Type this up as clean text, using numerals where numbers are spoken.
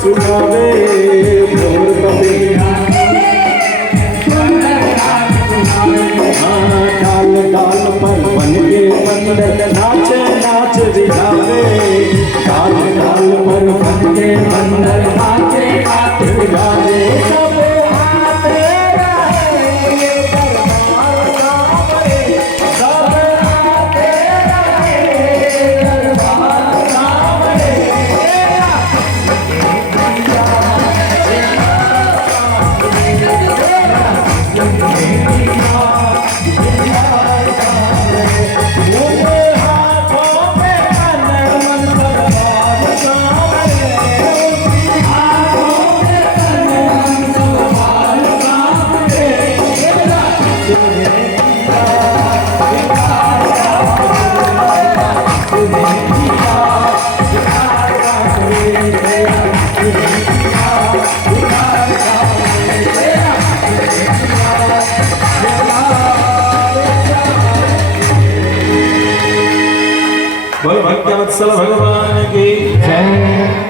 सुनावे भोर कपिया डाल डाल पर बन के बंदर नाचे नाच दिखावे डाल डाल पर बन के बंदर नाचे नाच दिखावे सब आते रहे दरबार सामने सब आते रहे दरबार सामने बोल भक्तवत्सल भगवान की जय।